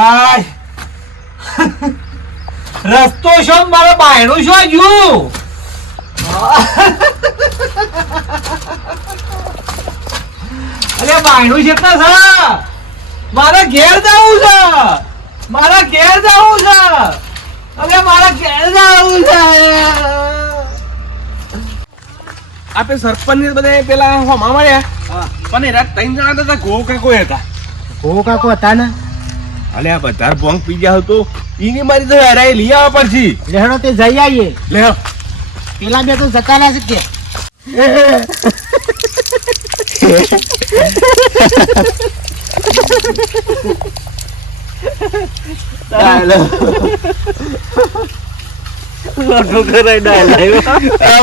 આય રસ્તો છો મારો બાયણું છો હજુ. અરે બાયણું છે છે. મારે ઘેર જવું છે. મારા ઘેર જવું છે. અરે મારા ઘેર જવું છે. આપણે સરપંચ બધા પેલા હોમા મળ્યા? પણ એના ત્રણ જણા તો હતા ગો કાકો હતા. ગો કાકો હતા ને? અલે આ બધા બોંગ પી ગયા તો ઈની મારી તો હરાઈ લઈ આવવા પડશે લેણો તે જઈ આવીએ. લે. પેલા બે તો જતા રહ્યા છે કે.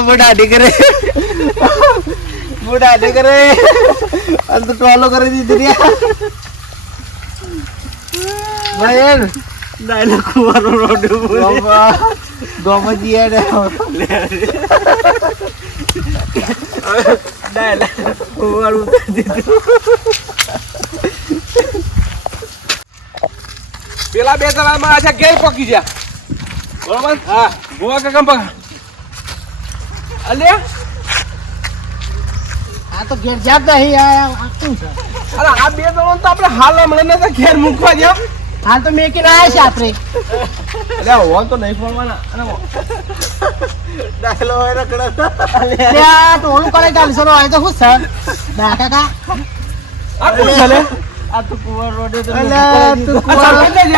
મોટા દીકરે મોટા દીકરે અંત તો ટોલો કરી દીધી રહ્યા. ભાઈ ડાયલોગ કુવારો રોડ ગોમા ગોમા જીયા ને ડાયલોગ કુવારો પેલા બે જણા માં આછા ઘેર પકી ગયા. બરોબર? હા. ગોવા કાકા પકા અલ્યા? આ તો ઘેર જાત નહીં આ આ શું છે? અરે આ બે જણા તો આપણે હાલ હમણાં તો ઘેર મૂકવા ગયા હાલ તો મેં કીને આવ્યા છે આપણે. અરે હોન તો નહીં ફોડવાના. અને ડાયલો હોય રખડા આ તો ઓલું કરે ચાલશે સરો આ તો શું છે? ના કાકા. આ કોણ ચાલે? આ તો કુવર રોડે તો તું આ સરપંચ જ? છે.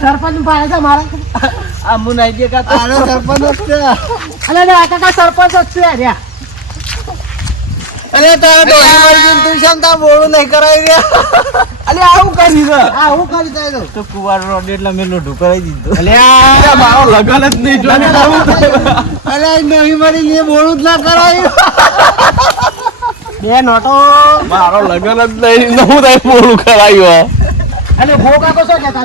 સરપંચ ભાઈ છે મારા. આ મુનાઈ દે કા આનો સરપંચ છે. અરે ના કાકા સરપંચ જ છે. રહ્યા અરે તારા ડોહી મરી ગઈ તું તા બોલું નહીં કરાવી રહ્યા અલે આવું કરી છે આ હું કરી દે તો કુવાર રોડ એટલે મેં લોઢું કરાવી દીધું. અલ્યા મારો લગન જ નહીં જોઈને અલે થયું. અરે ડોહી મરી ગઈ બોલું જ ના કરાવ્યું બે નોટો. મારો લગન જ નહીં ને હું તઈ બોલું કરાયું અને ભો કાકો શું કહેતા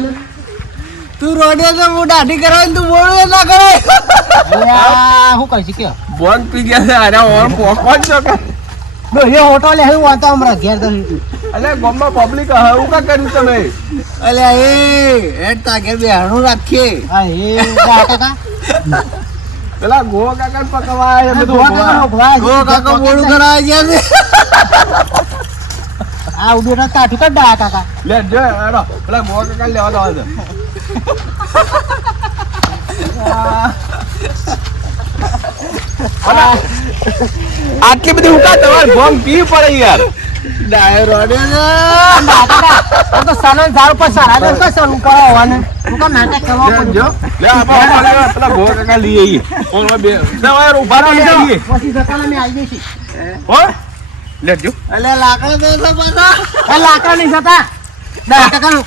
તું રોડે તો હું દાઢી કરાવી તું બોલું ના કરાય હું કરી શીખ્યો બોન પી ગયા છે અરે ઓર પોકો જ ડોહી હોટો લે હું વાંચો હમણાં ઘેર તો અલે ગામમાં પબ્લિક હું કા કર્યું તમે? અલ્યા એ હેડ તાગે બેહાણું રાખીએ. હા એ કાકા પેલા ગો કાકા પકવા એ બધું ગો કાકો બોલું કરાવે ગયા છે. આ ઊભી રસ્તા કાઠું કર દા કાકા. લે જો એડો પેલા ગો કાકા લેવા દો આજે. આટલી બધી ઉકા તમારે ભોમ પી પડે યાર. ડાયો રોડે છે. તો સાનો ઝાડ પર સારા દે કો સરું કરાવવાનું હું કા નાટક કરવા લે, લે આપણે આપણે પેલા ગો કાકા લઈ આવીએ. ઓલો બે. દવા ઊભા રહો લઈ પછી જતાને મેં આવી જઈશ હો? લે અલે લાકડા દે તો પાછા. એ લાકડા નહીં જતા. દા કાકા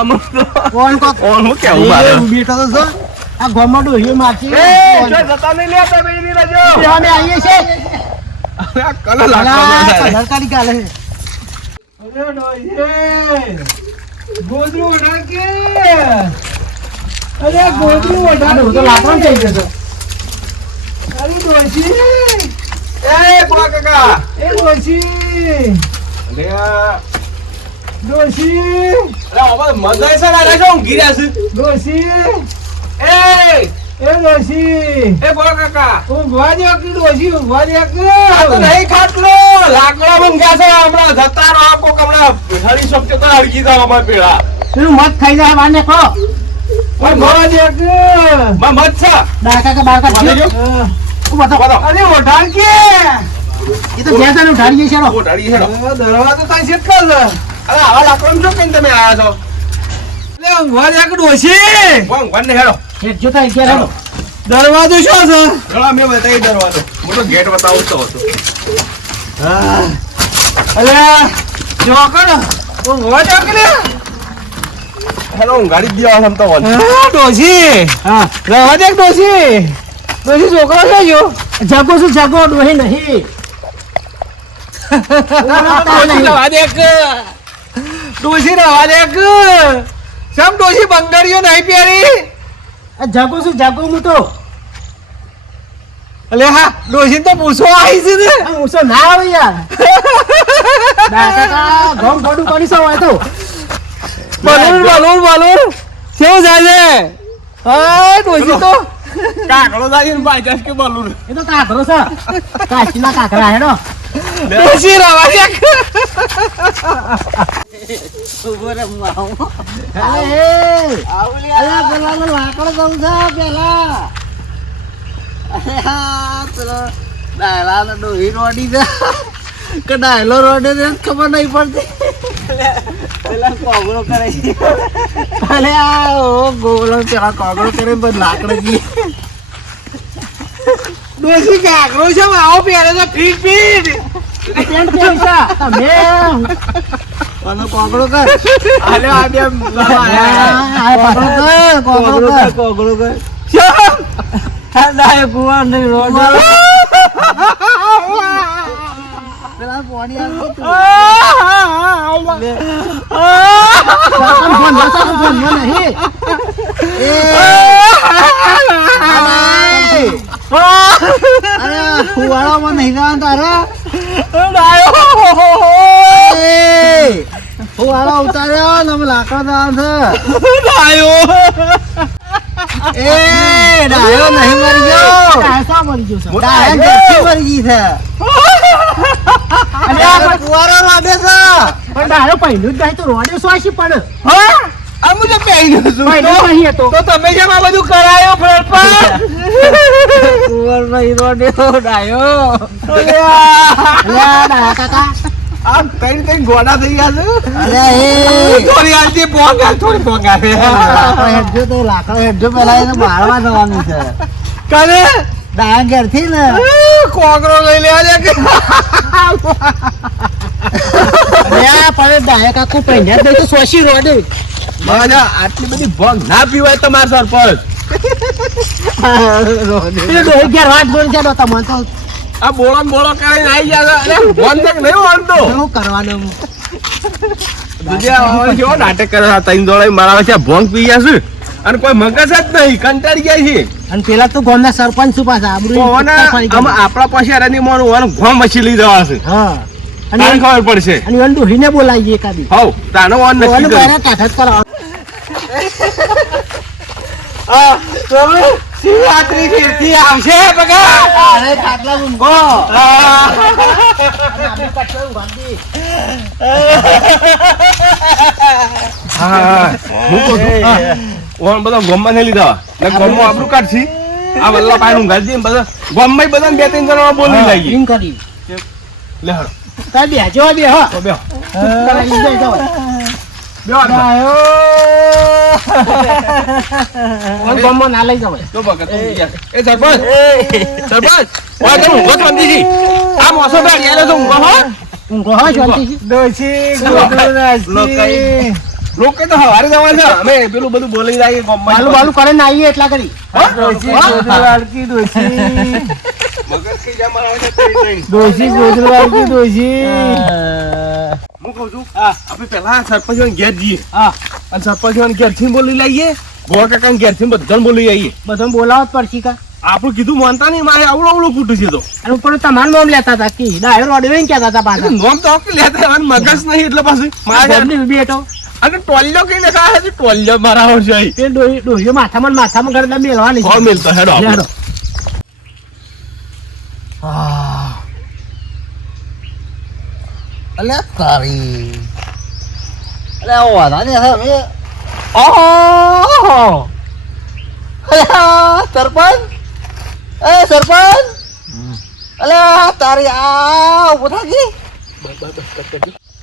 અમુક તો કોણ કો. હું કેવું મારે? તો છો. આ ગોમમાં ડોહી મારતી એ જો જતા નહીં લે તમે એની રજો. અમે આવીએ છે આ કલર કલર કાઢી કાલે અરે ડોહી ગોદરું ઓઢા કે અરે ગોદરું ઓઢા તો લાકડો થઈ જતો અરે ડોશી એ કોળા કાકા? એ ડોશી અરે આ. ડોશી અરે આમાં મજા છે ને રાજા હું ગીર્યા છે. ડોશી એ એ ડોશી એ બોલો કાકા. ઊંઘવા દે કે ડોશી ઊંઘવા દે કે આ તો નહીં ખાટલો. લાકડા મંગ્યા છે હમણાં જતા રહો કોક હમણાં હરી શબ્દ તો હરગી જાવ અમાર પેલા પેલું મત ખાઈ જાય બાર ને ખો ઊંઘવા દે કે માં મત છે? ડાકા કે વાંધો કાઢી જો. તું બતાવ બતાવો. અરે ઓઢા કે એ તો જ્યાં તને ઉઠાડીએ છે ઓ છે દરવાજો તાઈ છે છે. અરે આવા લાકડા જો કઈ તમે આયા છો? લે ઊંઘવા દે કે ડોશી કોણ ને હેડો. હેઠ જોતા ગયા હેડો દરવાજો શું છે? ચલો મેં બતાવી દરવાજો. હું તો ગેટ બતાવું તો હતો. અરે ચોકડ ઊંઘવા દે કે હેલો હું ગાડી જ દેવા તો વન. હા ડોશી. હા. રવા દે ડોશી. ડોશી છોકરો છે જો. જાગો છું જાગો ડોહી નહીં. ડોસી રવા દે સમ ડોશી બંગાળીઓ નહીં પહેરી? આ જાગો છું જાગો હું તો. અલે હા ડોશી તો પૂછવા આવી છે ને. આ ના આવે યાર. કા ઘઉં ફોડું કરી સવાય તો? Balloon balloon balloon. કેવું જાય છે? હા ડોશી તો. કાકડો જાય ને ભાઈ જશ કે બોલું એ તો કાકડો છે. કાશીના કાકડા હેડો. ડોશી રવા દે અરે એ અલા પેલાનો લાકડો દઉં છે હા પેલો ડાયલાનો ડોહી રોડી છે કે ડાયલો રોડે છે ખબર નહીં પડતી પેલા કોગળો કરે અરે આ ઓ ગોળો પેલા કોગળો કરે પણ લાકડો જી ડોશી કાકરો છે આવો પહેરે તો ફીટ ફીટ. પેન્ટ પહેરશા તમે? પેલો કોગળો કર. આલે આ બે આ કોગળો કર કોગળો કર કોગળો કર. ચમ ના કુવા નહીં રોડ પેલા પોણી આવે ફોન ફોન ફોન નહીં. એ. અરે ફુવાળામાં નહીં જવાનું તારે? એ ફુવાળા ઉતાર્યો ને અમે લાકડા જવાનું છે. એ ડાયો નહીં મરી ગયો. ડાયો મરી ગયો ડાયો ઘરથી મરી ગઈ છે. અને આ ફુવારો છે. પણ ડાયો પહેલું જ જાય તો રોડે સ્વાસી પડે? છું. પહેલું નહીં હતો તો. તમે કેમ આ બધું કરાયો ફેરફાર? કુંવર નહીં રોડ્યો ડાયો અલ્યા ડાયા કાકા. આ કઈ કઈ ગોડા થઈ ગયા છે? અલ્યા એ. થોડી હાલતી પોંગા થોડી પોંગા હેડજો તો લાકડો હેડજો પેલા એને મારવા જવાનું છે. કને ડાયા ઘેરથી ને. કોકરો લઈ લેવા દે કે? પણ ડાયા કાકુ તો સ્વાસી રોડે. મારા આટલી બધી ભંગ ના પીવાય તમાર સરપંચ પેલો ડોહી ઘેર વાત બોલી છે તમને તો આ બોળો બોળો કરીને આવી ગયા અરે ભોન તક નહીં વાંધો. શું કરવાનું? કેવો નાટક કરે છે? દોડાઈ મારા વચ્ચે ભોંગ પી ગયા છે. અને કોઈ મગજ જ નહીં કંટાળી ગયા છે અને પેલા તો ગામના સરપંચ શું આમાં આપણા પાસે મોનું ઘોમ મચી લઈ જવા છે હા. અને ખબર પડશે. અને એવા ડોહીને બોલાવીએ કાદી હવ તાનો ઓન નક્કી ઓને કરી. પહેલા કાઢા જ આ તમે શિવરાત્રી ફેરથી આવશે બગા અરે ખાટલા ઊંઘો. ઓન બધા ગોમમાં નહીં લીધા. ને ગોમમાં આપણું કાઢશી. આ વલ્લા પાયનું ગાજી બધા. ગોમમાં બધા બે ત્રણ જણા બોલી લાગી. કરી. લે હળો. તાર બેજો બે હો તો બેહો. કરાવી દે જાઓ. બેહો હાથમાં. ઓન ગામમાં ના લઈ જાવ તો ભગત એ સરપંચ સરપંચ ઓય તમે ઊંઘો શાંતિથી. આ મોસો દાડી આલે તો ઊંઘો હો ઊંઘો હો શાંતિથી. ડોશી લોકાઈ. લોકો તો હવારે જવા છે અમે પેલું બધું બોલી જાય ગોમમાં બાલુ બાલું કરે ને આવીએ એટલા કરી ડોશી ડોશી ડોશી ગોદરું વાળકી ડોશી. હું કહું છું આપણે પેલા સરપંચ ઘેર જઈએ. હા. અને સરપંચ ઘેરથી બોલી લઈએ. ગોળ કાકા ઘેરથી બધાને બોલી આવીએ બધાને બોલાવો જ પડશે કા. આપણું કીધું માનતા નહીં મારે આવડું આવડું ફૂટું છે તો. અને ઉપર તમારું નામ લેતા હતા કે ડાયો રોડે વઈને કહેતા હતા પાછા. નોમ તો આપી લેતા અને મગજ નહીં એટલે પાછું મારા ઊભી હતો અને ટોલ્યો કઈ નખા છે ટોલ્યો મારા હોય છે એ ડોહી ડોહીઓ માથામાં ને માથામાં ગરદા મેળવાની કોણ મિલતો હેડો આપણે. હેડો. અલે તારી અલે વાદા ને હવે ઓહો અલ્યા, સરપંચ એ સરપંચ અલે તારી આ ઊભો થાકી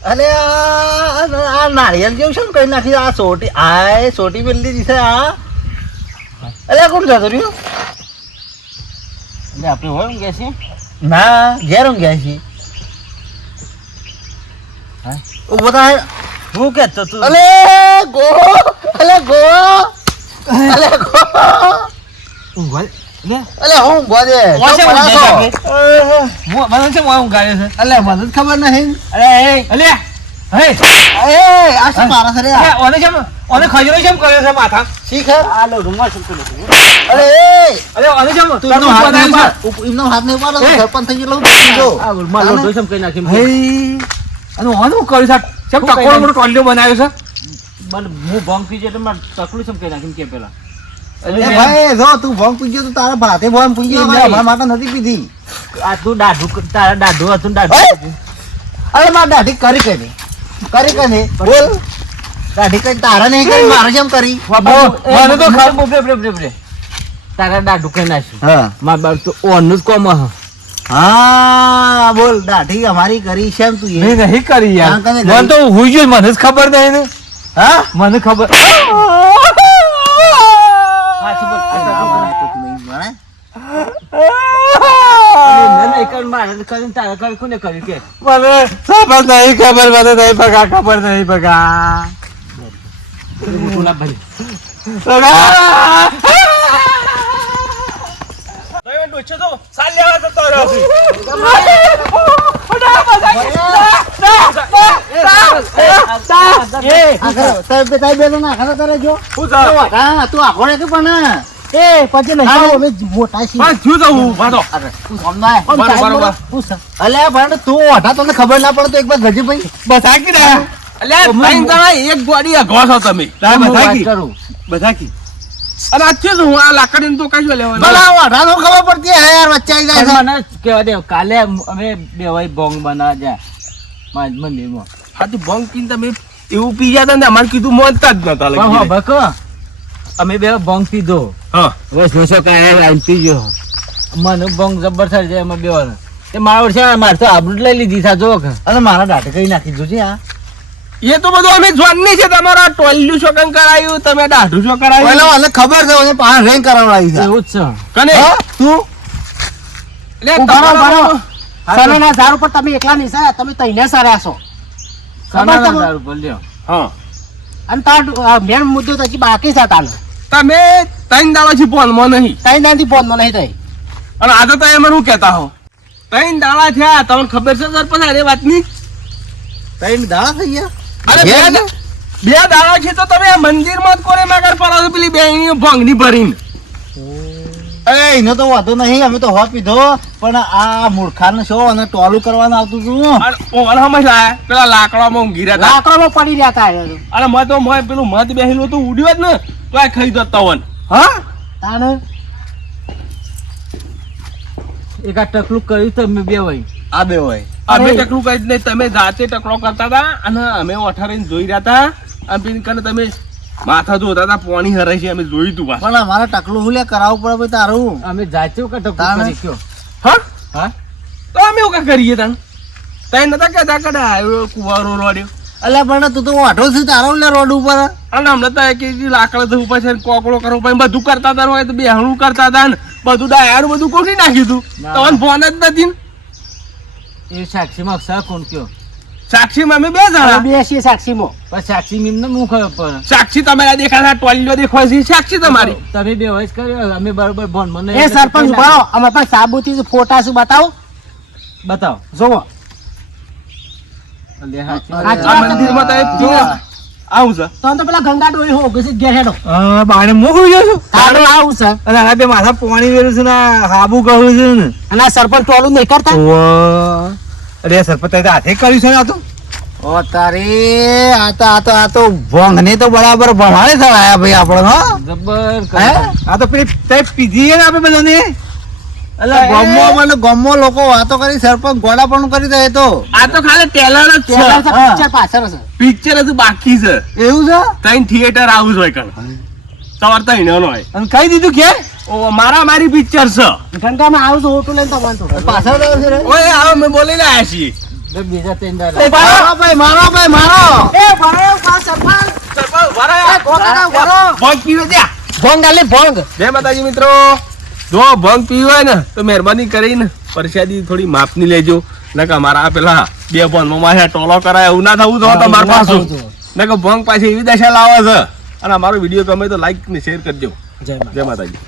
અલે આ આ નાળિયેર જેવું છે ને કઈ નાખી આ સોટી આ સોટી પેલી છે આ અલે કોણ જતો રહ્યું એટલે આપણે હોય ઊંઘે છે ના ઘેર છીએ. ઊભો થાય હું કહેતો તું અલે ગો અલે ગો અલે ગો. ઊંઘવા અલે હું ઊંઘવા દે. ઓછે તો ઊંઘે પડાકો. છે હું મને છે હું ઊંઘાડે છે? અલે મને ખબર નહીં અરે એ અલે. બનાવ્યો છે? હું ભંગ પી એટલે મારે તકલું છે કઈ નાખીને કે પેલા. અરે ભાઈ જો તું ભોંગ પીજો તો તારા ભાતે ભોંગ પીજો એ મેં અમારા માટે નથી પીધી. આ તું દાઢું ક- તારા દાઢું હતું દાઢું અરે મારે દાઢી કરી નહીં. કરી કને બોલ. દાઢી કઈ તારા નહીં કરી મારે કેમ કરી? મને તો મને બ્રે, બ્રે, બ્રે, બ્રે. તારા દાઢું કઈ નાખ્યું હા. માર બાર તો ઓનનું જ કોમ હા. બોલ. દાઢી અમારી કરી. છે તું એ? નહીં કરી યાર. મને તો હુઈ ગયું મને જ ખબર નહીં ને. હા? મને ખબર હાચું બોલ. આ દાઢું આ કઈ- વાત તો નહીં ભણે. નહીં મારે કરીને તારે કર્યું, કોને કર્યું કે મને ખબર નહીં ખબર મને નહીં બગા ખબર નહીં બગા ભાઈ તો આખો રે પણ એ પછી નહીં. અમે મોટા છીએ. હું અરે, બરોબર. બોલો. પૂછ. અલ્યા પણ તું ઓઢા તને ખબર ના પડે તો એક વાર ગજે ભાઈ બધા કીધા અલ્યા ત્રણ જણા એક ગોળી અઘો છો તમે. બધા કી બધા કી અને આ થયું હું આ લાકડીને તો કઈ લેવાનું? ભલા ઓઢા તો ખબર પડતી હે યાર વચ્ચે આવી જાય છે. મને કેવા દે કાલે અમે બે ભાઈ બોંગ બનાવવા જાય મારી મમ્મીમાં હા તું બોંગ પીને તમે એવું પી ગયા હતા ને અમારે કીધું મોનતા જ નતા પણ હો લગી બકો અમે બે બોંગ પીધો. હા. બસ નશો કાંઈ લાઈન પીજો. મને બોંગ જબર છે એમાં અમે બે વાર એ મારા છે મારે તો આબરૂ લઈ લીધી થા જો કે. અરે મારા દાઢે કઈ નાખી છે આ? એ તો બધું અમે જોવાની છે તમારા ટોયલું શોકન કરાયું તમે દાઢું શો કરાયું? પહેલા મને ખબર છે મને પાંચ રેન્ક કરાવડાવી છે. એવું જ છે. કને? તું? લે ઊભા રહો. સનાના ઝાડ ઉપર તમે એકલા નહીં સારા તમે તઈને સારા છો. સનાના તમે- દારૂ પર લ્યો. હા. અને તાર મેન મુદ્દો તો હજી બાકી છે તાનો. તમે ત્રણ દાડાથી ફોનમાં નહીં. ત્રણ દાડાથી ફોનમાં નહીં થઈ અને આજે તો એમાં શું કહેતા હો? ત્રણ દાડા થયા તમને ખબર છે સરપંચ અરે વાતની? ત્રણ દાડા થઈ ગયા અરે બે દાડા? છે તો તમે મંદિરમાં જ કોને માગર પડો છો પેલી બેની ભંગની ભરીને? અરે એનો તો વાંધો નહીં અમે તો હોત પીધો પણ આ મૂર્ખાને શો અને ટોલું કરવાનું આવતું હતું? ઓવન લાયા પેલા લાકડામાં ઊંઘી રહ્યા લાકડામાં પડી રહ્યા હતા અને મેં તો મેં પેલું મધ બેહેલું હતું ઉડ્યું જ ને. તો આ ખાઈ તવન. હા? એક ટકલું કર્યું તો અમે બે ભાઈ આ બે હોય. અમે ટકલું કરી નહીં તમે જાતે ટકલો કરતા હતા અને અમે ઓઠારીને જોઈ રહ્યા હતા. અને પેલી કને તમે માથા ધોતા હતા પોણી હરાય છે અમે જોયું તું. પણ અમારે ટકલું હું લે કરાવવું પડે ભાઈ તારું. અમે જાતે કે ટકલું તાણે? કરી કયો? હા? હા? તો અમે એવું કરીએ તાન તઈ નતા કહેતા કડા આવ્યો કુવારો રોડ્યો. અલ્યા પણ તું તો વાઢો છે તારો લે રોડ ઉપર. અને હમણાં તો એક લાકડા તો ઉપર છે કોકડો કરવો પડે બધું કરતા હતા હોય તો બેહણું કરતા હતા ને બધું ડાયારું બધું કોની નાખ્યું તું. ના. તમને ફોન જ નથી એ સાક્ષી માં અક્ષર કોણ કયો? સાક્ષીમાં અમે બે જણા. બે છીએ સાક્ષીમાં. પણ સાક્ષી મીમને ને મુખ સાક્ષી તમારા દેખાતા ટોલીઓ દેખાય છે. સાક્ષી તમારી. તમે બે વોઇસ કર્યો. અમે બરોબર બોન મને એ સરપંચ ભાવ અમે પણ સાબુતી ફોટા શું બતાવો? બતાવો. જોવો. આ મંદિરમાં તો એક આવું છે. તો તો પેલા ગંગા ડોળી હો છે ઘેર હેડો. બાણે મોકલી ગયો છું તારો આવું છે. અને આ બે માથા પાણી વેરું છે ને હાબુ કહું છે ને. અને આ સરપંચ ટોલું નહીં કરતા. અરે સરપંચ તારે તો હાથે કર્યું છે ને આ તો? ઓ તારે આ તો આ તો આ તો ભોંગને તો બરાબર ભમાડે થવાયા ભાઈ આપણો જબર આ તો પેલી પીધી ને આપણે બધાને? એટલે ગમો મને ગમો લોકો વાતો કરી સરપંચ ગોડા પણ કરી દે તો. આ તો ખાલી ટેલર જ છે. પિક્ચર પાછળ છે. પિક્ચર હજુ બાકી છે. એવું છે? ત્રણ થિયેટર આવું હોય કણ. સવાર તો નો હોય. અને કહી દીધું કે? ઓ મારા મારી પિક્ચર છે. ગંગામાં આવું છું ઓટો લઈને તમારે તો પાછળ આવું છે ઓય આવો અમે બોલી આવ્યા છીએ. બીજા ત્રણ દાડા. મારો ભાઈ મારો ભાઈ મારો. એ ભણો પા સરપંચ. સરપંચ, એ ગોગાના ભણો ભંગ પીવે ત્યાં. ભોંગ આલે ભોંગ. જય માતાજી મિત્રો. જો ભંગ પીવું હોય ને તો મહેરબાની કરીને પરસાદી થોડી માપની લેજો. નકર મારા આ પેલા બે ભંગમાં મારે ટોલો કરાય એવું ના થવું તો તમારે પાછું. નકર ભંગ પાછી એવી દશા લાવે છે. અને અમારો વીડિયો ગમે તો લાઈક ને શેર કરજો. જય માતાજી.